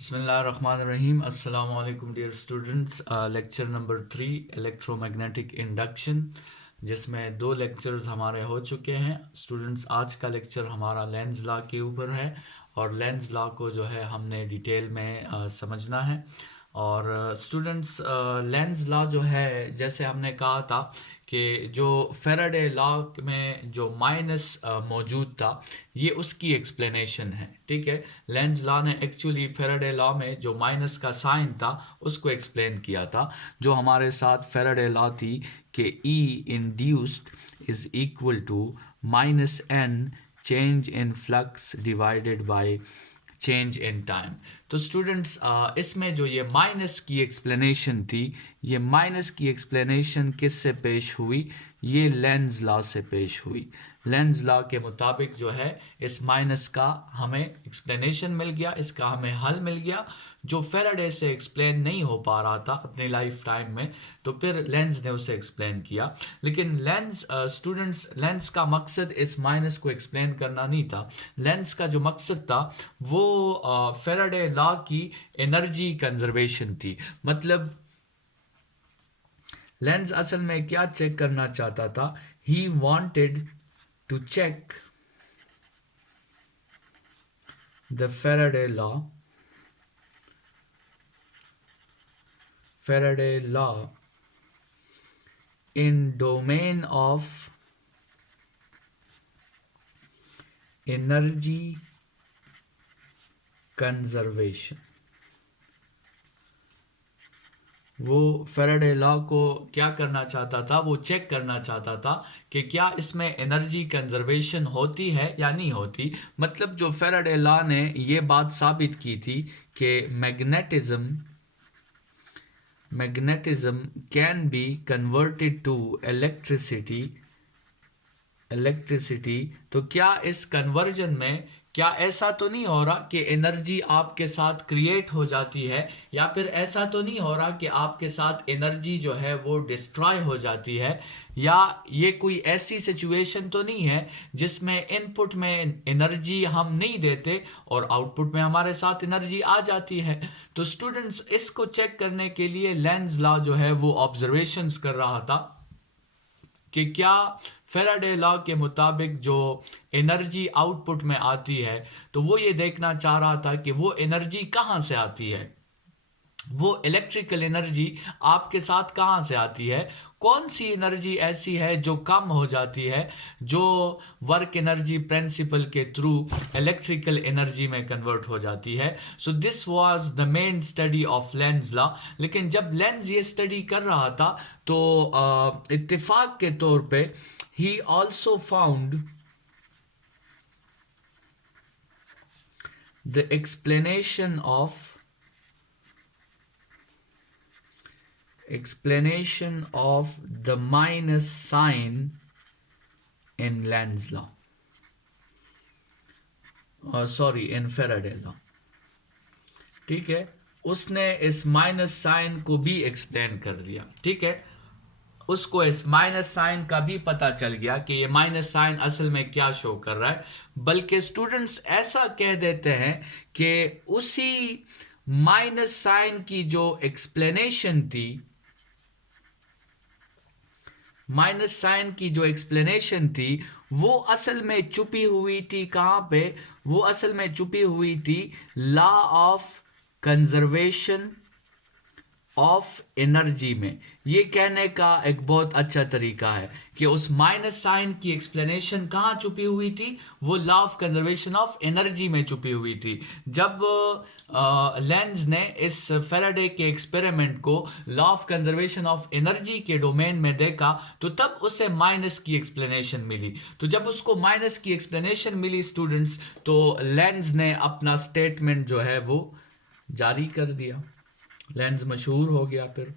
बिस्मिल्लाहिर्रहमानिर्रहीम। अस्सलाम वालेकुम dear students. Lecture number 3 electromagnetic induction, जिसमें 2 लेक्चर्स हमारे हो चुके हैं। स्टूडेंट्स, आज का लेक्चर हमारा लेंज लॉ के ऊपर है और लेंज लॉ को जो है हमने डिटेल में समझना है। और स्टूडेंट्स, लेंज लॉ जो है, जैसे हमने कहा था कि जो फेराडे लॉ में जो माइनस मौजूद था, ये उसकी एक्सप्लेनेशन है। ठीक है, लेंज लॉ ने एक्चुअली फेराडे लॉ में जो माइनस का साइन था उसको एक्सप्लेन किया था। जो हमारे साथ फेराडे लॉ थी कि E induced is equal to minus N change in flux divided by change in time. तो स्टूडेंट्स, इसमें जो ये माइनस की एक्सप्लेनेशन थी, ये माइनस की एक्सप्लेनेशन किससे पेश हुई? ये लेंज लॉ से पेश हुई। लेंज लॉ के मुताबिक जो है इस माइनस का हमें एक्सप्लेनेशन मिल गया, इसका हमें हल मिल गया, जो फेराडे से एक्सप्लेन नहीं हो पा रहा था अपने लाइफ टाइम में, तो फिर लेंज ने उसे एक्सप्लेन किया। लेकिन लेंज, स्टूडेंट्स, लेंज का मकसद इस माइनस को एक्सप्लेन करना नहीं था। लेंज का जो मकसद था वो फेराडे लॉ की एनर्जी कंजर्वेशन थी। मतलब लेंज असल में क्या चेक करना चाहता था? He wanted to check the Faraday law in domain of energy conservation। वो फेराडे लॉ को क्या करना चाहता था? वो चेक करना चाहता था कि क्या इसमें एनर्जी कंजर्वेशन होती है या नहीं होती। मतलब जो फेराडे लॉ ने ये बात साबित की थी कि magnetism can be converted to electricity. तो क्या इस कन्वर्जन में क्या ऐसा तो नहीं हो रहा कि एनर्जी आपके साथ क्रिएट हो जाती है, या फिर ऐसा तो नहीं हो रहा कि आपके साथ एनर्जी जो है वो डिस्ट्रॉय हो जाती है, या ये कोई ऐसी सिचुएशन तो नहीं है जिसमें इनपुट में एनर्जी हम नहीं देते और आउटपुट में हमारे साथ एनर्जी आ जाती है। तो स्टूडेंट्स, इसको चेक करने के लिए लेंज लॉ जो है वो ऑब्जर्वेशंस कर रहा था कि क्या फेराडे लॉ के मुताबिक जो एनर्जी आउटपुट में आती है, तो वो ये देखना चाह रहा था कि वो एनर्जी कहाँ से आती है, वो इलेक्ट्रिकल एनर्जी आपके साथ कहाँ से आती है, कौन सी एनर्जी ऐसी है जो कम हो जाती है, जो वर्क एनर्जी प्रिंसिपल के थ्रू इलेक्ट्रिकल एनर्जी में कन्वर्ट हो जाती है। So this was the main study of Lenz law. लेकिन जब लेंज ये स्टडी कर रहा था तो इत्तेफाक के तौर पे he also found the explanation of the minus sign in Lenz law, in Faraday law। ठीक है, उसने इस माइनस साइन को भी एक्सप्लेन कर दिया। ठीक है, उसको इस माइनस साइन का भी पता चल गया कि ये माइनस साइन असल में क्या शो कर रहा है। बल्कि स्टूडेंट्स ऐसा कह देते हैं कि उसी माइनस साइन की जो एक्सप्लेनेशन थी, माइनस साइन की जो एक्सप्लेनेशन थी, वो असल में छुपी हुई थी कहाँ पे? वो असल में छुपी हुई थी law of conservation of energy में। ये कहने का एक बहुत अच्छा तरीका है कि उस माइनस साइन की एक्सप्लेनेशन कहाँ छुपी हुई थी? वो law of conservation of energy में छुपी हुई थी। जब लेंज ने इस फेराडे के एक्सपेरिमेंट को law of conservation of energy के डोमेन में देखा, तो तब उसे माइनस की एक्सप्लेनेशन मिली। तो जब उसको माइनस की एक्सप्लेनेशन मिली स्टूडेंट्स, तो लेंज ने अपना स्टेटमेंट जो है वो जारी कर दिया। लेंज मशहूर हो गया फिर।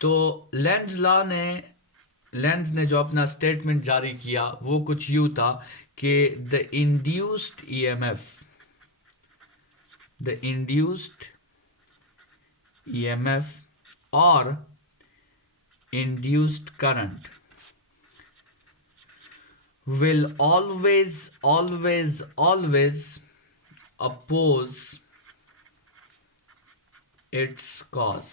तो लेंज ने जो अपना स्टेटमेंट जारी किया वो कुछ यूं था कि द इंड्यूस्ड ईएमएफ और induced current will always oppose its cause.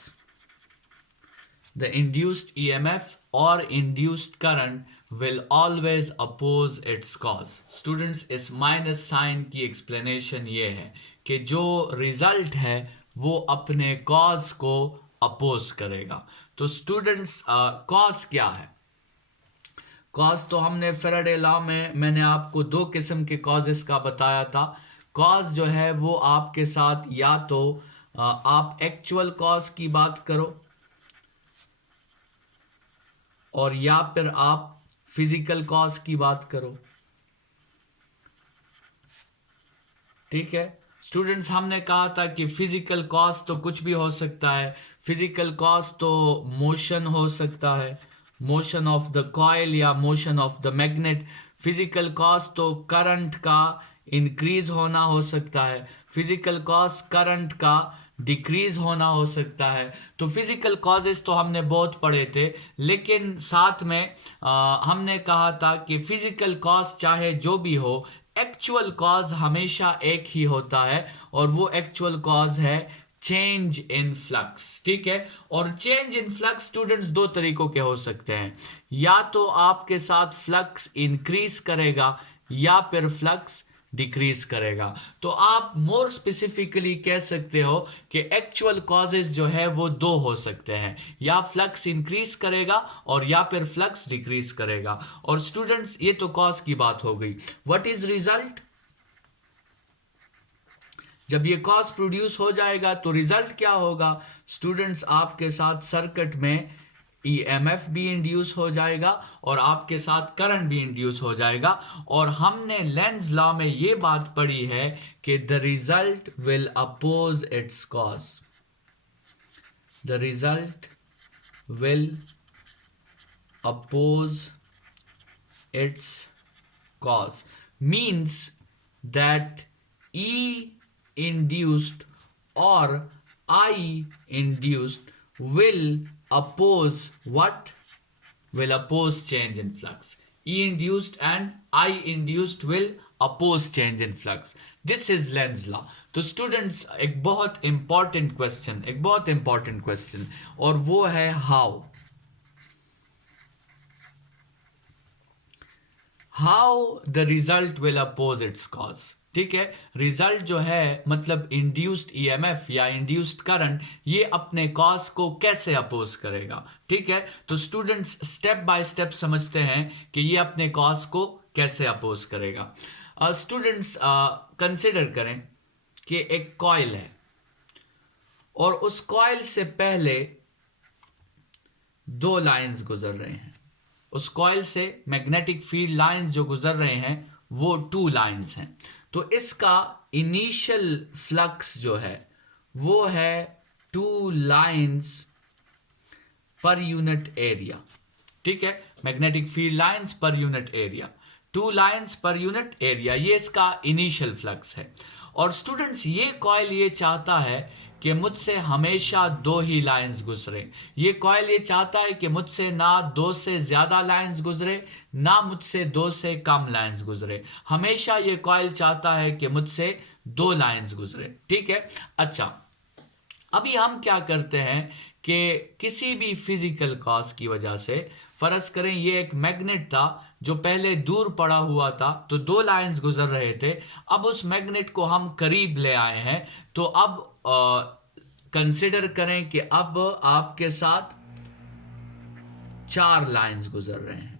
The induced EMF or induced current will always oppose its cause. Students, इस माइनस साइन की एक्सप्लेनेशन ये है कि जो रिजल्ट है वो अपने कॉज को अपोज करेगा. तो स्टूडेंट्स, कॉज क्या है? कॉज तो हमने फेराडे लॉ में मैंने आपको दो किस्म के कॉजेस का बताया था. कॉज जो है वो आपके साथ या तो आप एक्चुअल कॉज की बात करो और या फिर आप फिजिकल कॉज की बात करो. ठीक है स्टूडेंट्स, हमने कहा था कि फिजिकल कॉज तो कुछ भी हो सकता है. फिजिकल कॉज तो मोशन हो सकता है, मोशन ऑफ द कॉइल या motion of the magnet. Physical cause तो करंट का इंक्रीज होना हो सकता है. फिजिकल कॉज करंट का डिक्रीज होना हो सकता है. तो फिजिकल कॉजेस तो हमने बहुत पढ़े थे, लेकिन साथ में हमने कहा था कि फिजिकल कॉज चाहे जो भी हो, एक्चुअल कॉज हमेशा एक ही होता है और वो एक्चुअल कॉज है चेंज इन फ्लक्स. ठीक है, और चेंज इन फ्लक्स स्टूडेंट्स दो तरीकों के हो सकते हैं. या तो आपके साथ फ्लक्स इंक्रीज करेगा या फिर फ्लक्स डिक्रीज करेगा. तो आप मोर स्पेसिफिकली कह सकते हो कि एक्चुअल कॉजेज जो है वो दो हो सकते हैं, या फ्लक्स इंक्रीज करेगा और या फिर फ्लक्स डिक्रीज करेगा. और स्टूडेंट्स, ये तो कॉज की बात हो गई. What is result? जब ये कॉज प्रोड्यूस हो जाएगा तो रिजल्ट क्या होगा? स्टूडेंट्स, आपके साथ सर्किट में EMF भी इंड्यूस हो जाएगा और आपके साथ करंट भी इंड्यूस हो जाएगा. और हमने लेंज लॉ में ये बात पढ़ी है कि the result will oppose its cause. The result will oppose its cause means that E induced or I induced will oppose what? Will oppose change in flux. E induced and I induced will oppose change in flux. This is Lenz law. तो students, एक बहुत important question और वो है how the result will oppose its cause. ठीक है, result जो है मतलब इंड्यूस्ड EMF या इंड्यूस्ड करंट, ये अपने कॉज को कैसे अपोज करेगा. ठीक है, तो स्टूडेंट्स स्टेप बाय स्टेप समझते हैं कि ये अपने कॉज को कैसे अपोज करेगा. स्टूडेंट्स, कंसिडर करें कि एक कॉइल है और उस कॉइल से पहले दो लाइंस गुजर रहे हैं. उस कॉइल से मैग्नेटिक फील्ड लाइंस जो गुजर रहे हैं वो 2 लाइंस हैं. तो इसका इनिशियल फ्लक्स जो है वो है 2 लाइंस पर यूनिट एरिया. ठीक है, magnetic field lines per unit area, 2 lines per unit area, ये इसका इनिशियल फ्लक्स है. और स्टूडेंट्स, ये कॉइल ये चाहता है कि मुझसे हमेशा 2 ही लाइंस गुजरे. ये कॉइल ये चाहता है कि मुझसे ना 2 से ज्यादा लाइंस गुजरे, ना मुझसे 2 से कम लाइंस गुजरे. हमेशा ये कॉइल चाहता है कि मुझसे 2 लाइंस गुजरे. ठीक है, अच्छा, अभी हम क्या करते हैं कि किसी भी फिजिकल कॉज की वजह से, फर्ज करें ये एक मैग्नेट था जो पहले दूर पड़ा हुआ था, तो 2 लाइंस गुजर रहे थे. अब उस मैग्नेट को हम करीब ले आए हैं, तो अब कंसिडर करें कि अब आपके साथ 4 लाइंस गुजर रहे हैं.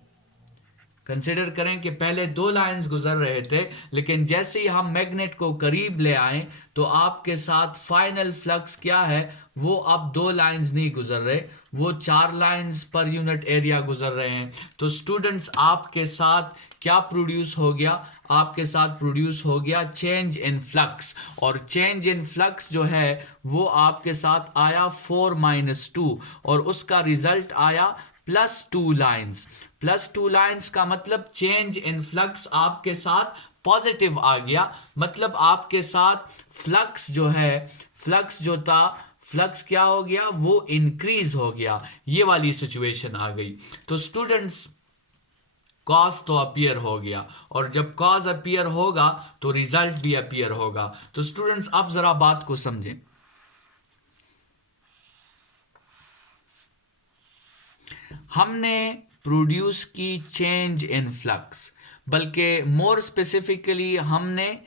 कंसिडर करें कि पहले 2 लाइंस गुजर रहे थे, लेकिन जैसे ही हम मैग्नेट को करीब ले आए तो आपके साथ फाइनल फ्लक्स क्या है, वो अब 2 लाइंस नहीं गुजर रहे, वो 4 लाइंस पर यूनिट एरिया गुजर रहे हैं. तो स्टूडेंट्स, आपके साथ क्या प्रोड्यूस हो गया? आपके साथ प्रोड्यूस हो गया चेंज इन फ्लक्स. और चेंज इन फ्लक्स जो है वो आपके साथ आया 4-2 और उसका रिजल्ट आया +2 लाइंस. +2 लाइंस का मतलब चेंज इन फ्लक्स आपके साथ पॉजिटिव आ गया. मतलब आपके साथ फ्लक्स जो है, फ्लक्स जो था, फ्लक्स क्या हो गया, वो इंक्रीज हो गया. ये वाली सिचुएशन आ गई. तो स्टूडेंट्स, कॉज तो अपीयर हो गया, और जब कॉज अपीयर होगा तो रिजल्ट भी अपीयर होगा। तो स्टूडेंट्स अब जरा बात को समझें। हमने प्रोड्यूस की चेंज इन फ्लक्स, बल्कि मोर स्पेसिफिकली हमने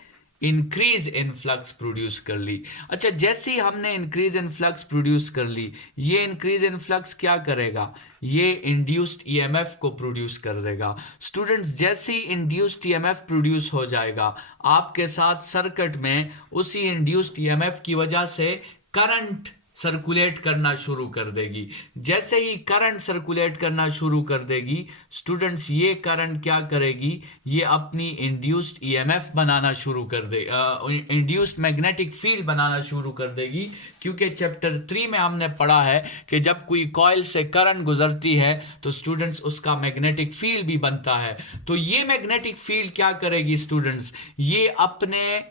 इंक्रीज इन फ्लक्स प्रोड्यूस कर ली। अच्छा, जैसे ही हमने इंक्रीज इन फ्लक्स प्रोड्यूस कर ली, ये इंक्रीज इन फ्लक्स क्या करेगा? ये इंड्यूस्ड ईएमएफ को प्रोड्यूस कर देगा। स्टूडेंट्स, जैसे ही इंड्यूस्ड ईएमएफ प्रोड्यूस हो जाएगा, आपके साथ सर्किट में उसी इंड्यूस्ड ईएमएफ की वजह से करंट सर्कुलेट करना शुरू कर देगी। जैसे ही करंट सर्कुलेट करना शुरू कर देगी स्टूडेंट्स, ये करंट क्या करेगी? ये अपनी इंड्यूस्ड ईएमएफ बनाना शुरू कर दे, इंड्यूस्ड मैग्नेटिक फील्ड बनाना शुरू कर देगी। क्योंकि चैप्टर 3 में हमने पढ़ा है कि जब कोई कॉइल से करंट गुजरती है तो स्टूडेंट्स उसका मैग्नेटिक फील्ड भी बनता है। तो ये मैग्नेटिक फील्ड क्या करेगी स्टूडेंट्स? ये अपने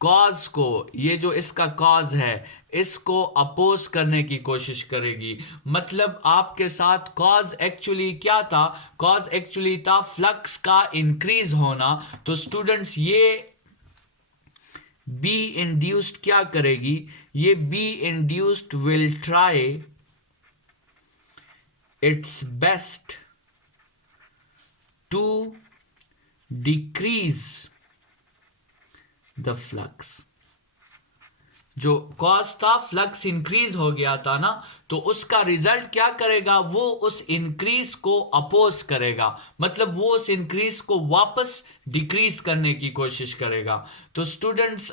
कॉज को, ये जो इसका कॉज है, इसको अपोज करने की कोशिश करेगी। मतलब आपके साथ कॉज एक्चुअली क्या था? कॉज एक्चुअली था फ्लक्स का इंक्रीज होना। तो स्टूडेंट्स, ये बी इंड्यूस्ड क्या करेगी? ये B induced will try its best to decrease the flux. जो कॉज था, फ्लक्स इंक्रीज हो गया था ना, तो उसका रिजल्ट क्या करेगा? वो उस इंक्रीज को अपोज करेगा, मतलब वो उस इंक्रीज को वापस डिक्रीज करने की कोशिश करेगा। तो स्टूडेंट्स,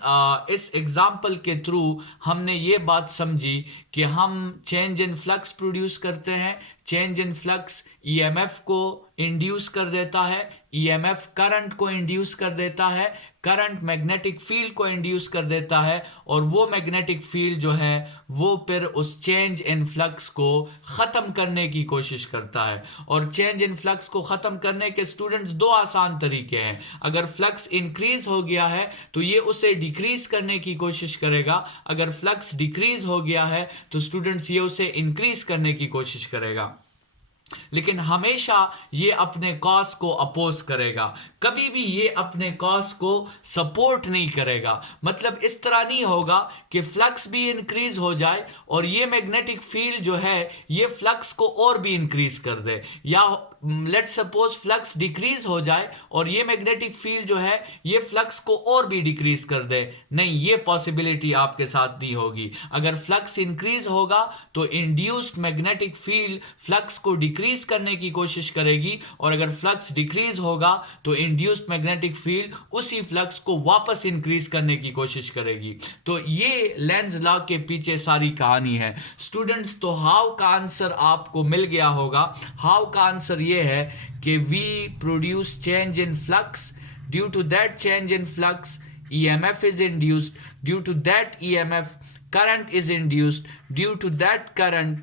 इस एग्जाम्पल के थ्रू हमने ये बात समझी कि हम चेंज इन फ्लक्स प्रोड्यूस करते हैं। चेंज इन फ्लक्स ईएमएफ को इंड्यूस कर देता है, ईएमएफ करंट को इंड्यूस कर देता है, करंट मैग्नेटिक फील्ड को इंड्यूस कर देता है, और वो मैग्नेटिक फील्ड जो है वो फिर उस चेंज इन फ्लक्स को ख़त्म करने की कोशिश करता है। और चेंज इन फ्लक्स को ख़त्म करने के स्टूडेंट्स दो आसान तरीके हैं। अगर फ्लक्स इंक्रीज हो गया है तो ये उसे डिक्रीज करने की कोशिश करेगा, अगर फ्लक्स डिक्रीज हो गया है तो स्टूडेंट्स ये उसे इंक्रीज करने की कोशिश करेगा। लेकिन हमेशा ये अपने कॉज को अपोज करेगा, कभी भी ये अपने कॉज को सपोर्ट नहीं करेगा। मतलब इस तरह नहीं होगा कि फ्लक्स भी इंक्रीज हो जाए और ये मैग्नेटिक फील्ड जो है ये फ्लक्स को और भी इंक्रीज कर दे, या लेट्स सपोज फ्लक्स डिक्रीज हो जाए और ये मैग्नेटिक फील्ड जो है ये फ्लक्स को और भी डिक्रीज कर दे। नहीं, ये पॉसिबिलिटी आपके साथ नहीं होगी। अगर फ्लक्स इंक्रीज होगा तो इंड्यूस्ड मैग्नेटिक फील्ड फ्लक्स को डिक्रीज करने की कोशिश करेगी, और अगर फ्लक्स डिक्रीज होगा तो इंड्यूस्ड मैग्नेटिक फील्ड उसी फ्लक्स को वापस इंक्रीज करने की कोशिश करेगी। तो ये लेंज लॉ के पीछे सारी कहानी है स्टूडेंट्स। तो हाउ का आंसर आपको मिल गया होगा। हाउ का आंसर ये है कि we produce change in flux, due to that change in flux EMF is induced, due to that EMF current is induced, due to that current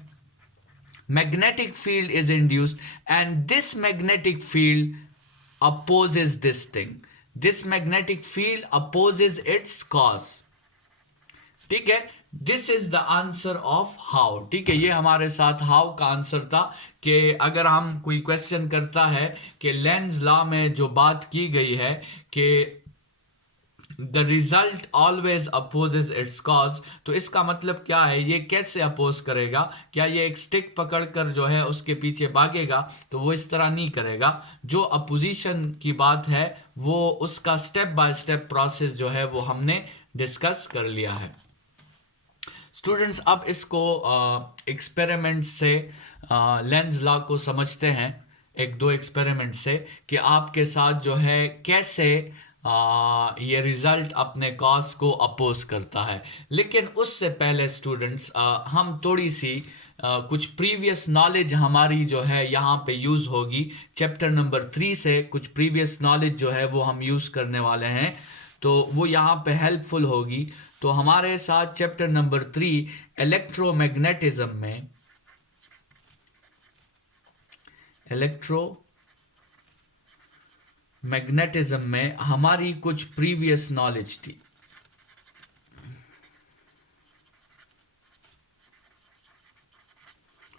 magnetic field is induced, and this magnetic field opposes this thing. This magnetic field opposes its cause. ठीक है, this is the answer of how. ठीक है, ये हमारे साथ how का answer था कि अगर हम कोई क्वेश्चन करता है कि लेंज लॉ में जो बात की गई है कि the result always opposes it's cause, तो इसका मतलब क्या है? ये कैसे अपोज करेगा? क्या ये एक स्टिक पकड़कर जो है उसके पीछे भागेगा? तो वो इस तरह नहीं करेगा। जो अपोजिशन की बात है वो उसका स्टेप बाय स्टेप प्रोसेस जो है वो हमने डिस्कस कर लिया है। स्टूडेंट्स, अब इसको एक्सपेरिमेंट से लेंज लॉ को समझते हैं, एक दो एक्सपेरिमेंट से, कि आपके साथ जो है कैसे ये रिजल्ट अपने कॉज को अपोज करता है। लेकिन उससे पहले स्टूडेंट्स, हम थोड़ी सी कुछ प्रीवियस नॉलेज हमारी जो है यहाँ पे यूज़ होगी। चैप्टर नंबर 3 से कुछ प्रीवियस नॉलेज जो है वो हम यूज़ करने वाले हैं, तो वो यहाँ पे हेल्पफुल होगी। तो हमारे साथ चैप्टर नंबर 3 इलेक्ट्रोमैग्नेटिज्म में हमारी कुछ प्रीवियस नॉलेज थी।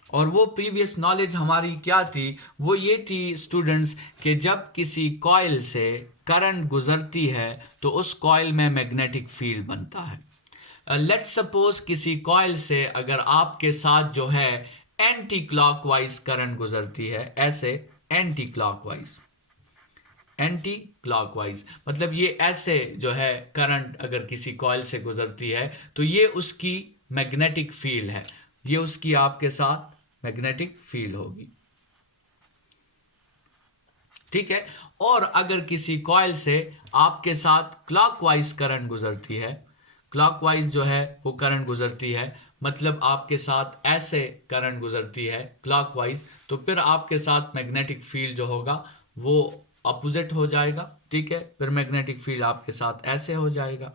और वो प्रीवियस नॉलेज हमारी क्या थी, वो ये थी स्टूडेंट्स कि जब किसी कॉइल से करंट गुजरती है तो उस कॉइल में मैग्नेटिक फील्ड बनता है। लेट्स सपोज किसी कॉइल से अगर आपके साथ जो है एंटी क्लॉकवाइज करंट गुजरती है, ऐसे एंटी क्लॉकवाइज, एंटी क्लॉकवाइज मतलब ये ऐसे जो है करंट अगर किसी कॉइल से गुजरती है तो ये उसकी मैग्नेटिक फील्ड है, ये उसकी आपके साथ मैग्नेटिक फील्ड होगी, ठीक है। और अगर किसी कॉइल से आपके साथ क्लॉकवाइज करंट गुजरती है, क्लॉकवाइज जो है वो करंट गुजरती है, मतलब आपके साथ ऐसे करंट गुजरती है क्लॉकवाइज, तो फिर आपके साथ मैग्नेटिक फील्ड जो होगा वो अपोजिट हो जाएगा, ठीक है। फिर मैग्नेटिक फील्ड आपके साथ ऐसे हो जाएगा,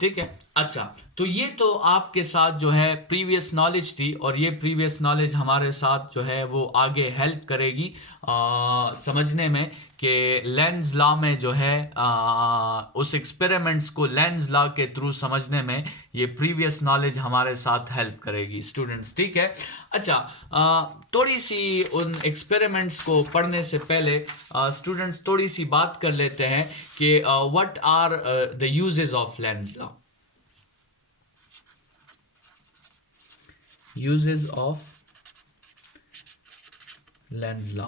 ठीक है। अच्छा, तो ये तो आपके साथ जो है प्रीवियस नॉलेज थी, और ये प्रीवियस नॉलेज हमारे साथ जो है वो आगे हेल्प करेगी समझने में कि लेंज लॉ में जो है उस एक्सपेरिमेंट्स को लेंज लॉ के थ्रू समझने में ये प्रीवियस नॉलेज हमारे साथ हेल्प करेगी स्टूडेंट्स, ठीक है। अच्छा, थोड़ी सी उन एक्सपेरिमेंट्स को पढ़ने से पहले स्टूडेंट्स थोड़ी सी बात कर लेते हैं कि what are the uses of Lenz law. Uses of Lenz law,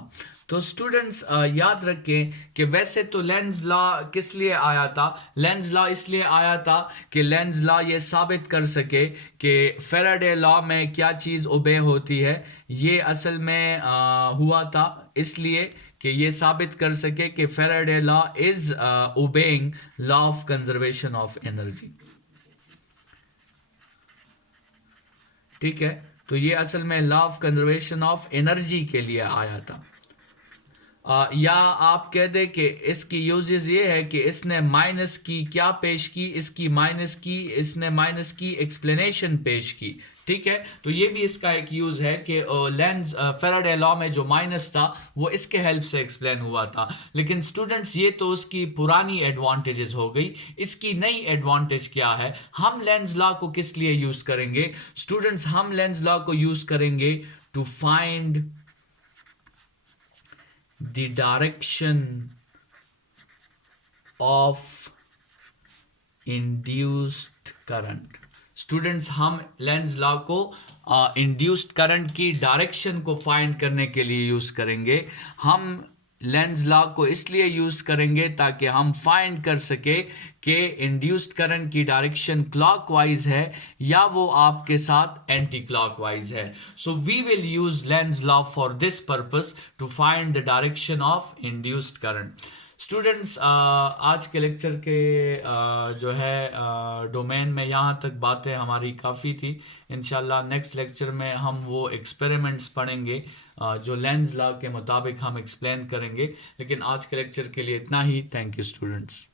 तो स्टूडेंट्स याद रखें कि वैसे तो लेंज लॉ किस लिए आया था, लेंज लॉ इसलिए आया था कि लेंज लॉ ये साबित कर सके कि फैराडे लॉ में क्या चीज़ ओबे होती है। ये असल में हुआ था इसलिए कि ये साबित कर सके कि Faraday law is obeying law of conservation of energy, ठीक है। तो ये असल में law of conservation of energy के लिए आया था। या आप कह दें कि इसकी यूजेस ये है कि इसने माइनस की क्या पेश की, इसकी माइनस की, इसने माइनस की एक्सप्लेनेशन पेश की, ठीक है। तो ये भी इसका एक यूज है कि लेंज फैराडे लॉ में जो माइनस था वो इसके हेल्प से एक्सप्लेन हुआ था। लेकिन स्टूडेंट्स ये तो उसकी पुरानी एडवांटेजेस हो गई, इसकी नई एडवांटेज क्या है, हम लेंज लॉ को किस लिए यूज करेंगे स्टूडेंट्स, हम लेंज लॉ को यूज करेंगे to find the direction of induced current। Students हम लेंज लॉ को इंड्यूस्ड करंट की डायरेक्शन को फाइंड करने के लिए यूज करेंगे। हम लेंज लॉ को इसलिए यूज करेंगे ताकि हम फाइंड कर सके कि इंड्यूस्ड करंट की डायरेक्शन क्लॉकवाइज है या वो आपके साथ एंटी क्लॉकवाइज है। So we will use Lenz law for this purpose to find the direction of induced current. Students आज के लेक्चर के जो है डोमेन में यहाँ तक बातें हमारी काफ़ी थी। इंशाल्लाह नेक्स्ट लेक्चर में हम वो एक्सपेरिमेंट्स पढ़ेंगे जो लेंज लॉ के मुताबिक हम एक्सप्लेन करेंगे। लेकिन आज के लेक्चर के लिए इतना ही। Thank you students.